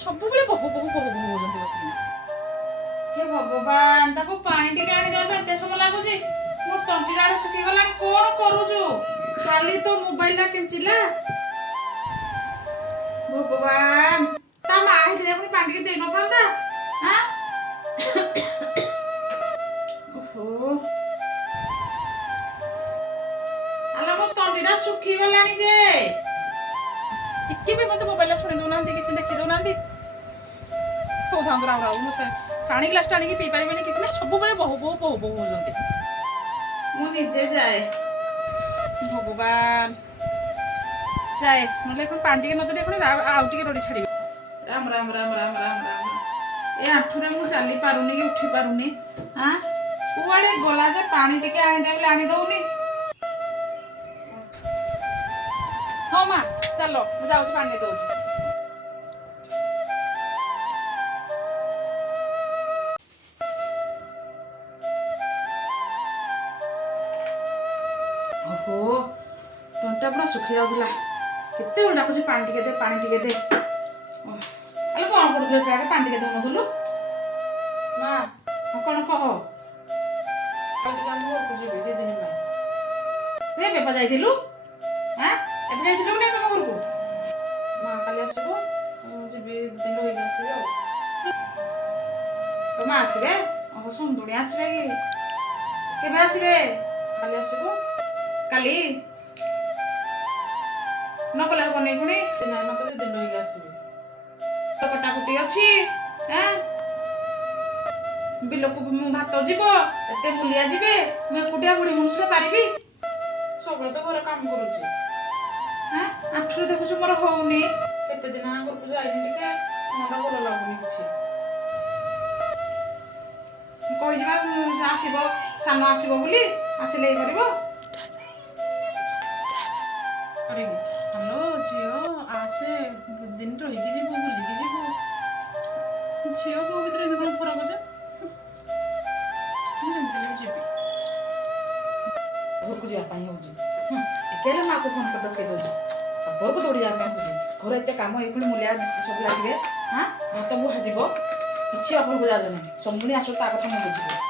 ସବୁବେଳେ ବହୁ ବହୁ ବହୁ ବହୁ ହଉଛନ୍ତି ବସିକି। ହେ ଭଗବାନ, ତାକୁ ପାଣି ଟିକେ ଆଣିଦେବା ପାଇଁ ଏତେ ସମୟ ଲାଗୁଛି। ମୋ ତଣ୍ଟିଟା ଆଡେ ଶୁଖିଗଲାଣି। କଣ କରୁଛୁ? ଖାଲି ତ ମୋବାଇଲଟା କେଞ୍ଚିଲା। ଭଗବାନ, ତା ମା ହେଇଥିଲେ ପୁଣି ପାଣି ଟିକେ ଦେଇନଥାନ୍ତା। ଆଁ ଓହୋ, ଆଲୋ ମୋ ତଣ୍ଟିଟା ଶୁଖିଗଲାଣି ଯେ। ଟିକେ ବି ମତେ ମୋବାଇଲଟା ଶୁଣି ଦଉନାହାନ୍ତି, କିଛି ଦେଖି ଦଉନାହାନ୍ତି। ହଉଥାନ୍ତୁ ରାଉ ରାଉ। ମୁଁ ପାଣି ଗ୍ଲାସଟା ଆଣିକି ପିଇ ପାରିବେନି, କିଛି ନାହିଁ। ସବୁବେଳେ ବହୁ ବହୁ ବହୁ ବହୁ ହଉଛନ୍ତି। ମୁଁ ନିଜେ ଯାଏ। ଭଗବାନ, ଯାଏ ନହେଲେ এখন ପାଣି ଟିକେ ନଦେଲେ এখন ଆଉ ଟିକେ ରଡ଼ି ଛାଡ଼ିବି। ରାମ ରାମ ରାମ ରାମ ରାମ ରାମ। ଏ ଆଣ୍ଠୁରେ ମୁଁ ଚାଲି ପାରୁନି କି ଉଠି ପାରୁନି। ଆଁ କୁଆଡ଼େ ଗଲା ଯେ ପାଣି ଟିକେ ଆଣିଦେ ବୋଲି ଆଣି ଦଉନି। ହଁ ମା ଚାଲ, ମୁଁ ଯାଉଛି ପାଣି ନେଇ ଦଉଛି। ଓହୋ, ତଣ୍ଟା ପୁରା ଶୁଖି ଯାଉଥିଲା। କେତେବେଳେ ଡାକୁଛି ପାଣି ଟିକେ ଦେ, ପାଣି ଟିକେ ଦେ। ଆଲୋ କ'ଣ କରୁଛୁ ଏକା ଏକା? ପାଣି ଟିକେ ଦେଉନଥିଲୁ? ମା ହଁ କ'ଣ କହ? ଯିବି 2 ଦିନ ପାଇଁ। ତୁ ଏବେ ପା ଯାଇଥିଲୁ? ଆଁ ଏବେ ଯାଇଥିଲୁ କି ନାହିଁ ତମ ଘରକୁ? ମା କାଲି ଆସିବ, ମୁଁ ଯିବି 2 ଦିନ ରହିକି ଆସିବି ଆଉ। ତୋ ମା ଆସିବେ? ଓହୋ, ସୁନ୍ଦୁଣି ଆସିବେ କି? କେବେ ଆସିବେ? କାଲି ଆସିବ? କାଲି ନ କଲେ ହବନି ପୁଣି? ନ କଲେ 2 ଦିନ ରହିକି ଆସିବି। କଟାକୁଟି ଅଛି। ବିଲକୁ ମୁଁ ଭାତ ଯିବ, ଏତେ ବୁଲିଆ ଯିବେ। ମୁଁ ଏକୁଟିଆ ବୁଢ଼ୀ ମଣିଷ ପାରିବି? ସବୁବେଳେ ତ ଘରେ କାମ କରୁଛି। ଆଣ୍ଠୁରେ ଦେଖୁଛୁ ମୋର ହଉନି। କେତେ ଦିନ ଘରକୁ ଯାଇନି, ଟିକେ ମନଟା ଭଲ ଲାଗୁନି କିଛି। କହିଯିବା ଆସିବ, ସାନ ଆସିବ ବୋଲି, ଆସିଲେ ଇଏ କରିବ। ହ୍ୟାଲୋ ଝିଅ, ଆସେ 2 ଦିନ ରହିକି ଯିବୁ, ବୁଲିକି ଯିବୁ। ଝିଅ କୋଉ ଭିତରେ ଏମିତି କ'ଣ ଫରକ ଯେ? ମୁଁ ଯେମିତି ହେଲେ ଯିବି। ଘରକୁ ଯିବା ପାଇଁ ହେଉଛି। ଟିକେ ହେଲେ ମାଆକୁ ଫୋନ୍ କରି ଡକେଇ ଦେଉଛି। ଘରକୁ ଦୌଡ଼ି ଯିବା ପାଇଁ ହେଉଛି। ଘର ଏତେ କାମ, ଏଇଭଳି ମୂଲିଆ ମିସ୍ତ୍ରୀ ସବୁ ଲାଗିବେ। ଭାତ ବୁହାଯିବ, କିଛି ଆପଣଙ୍କୁ ଯାଉ ନାହିଁ। ସମୁନି ଆସୁ ତା କଥା ମୁଁ ବୁଝିବ।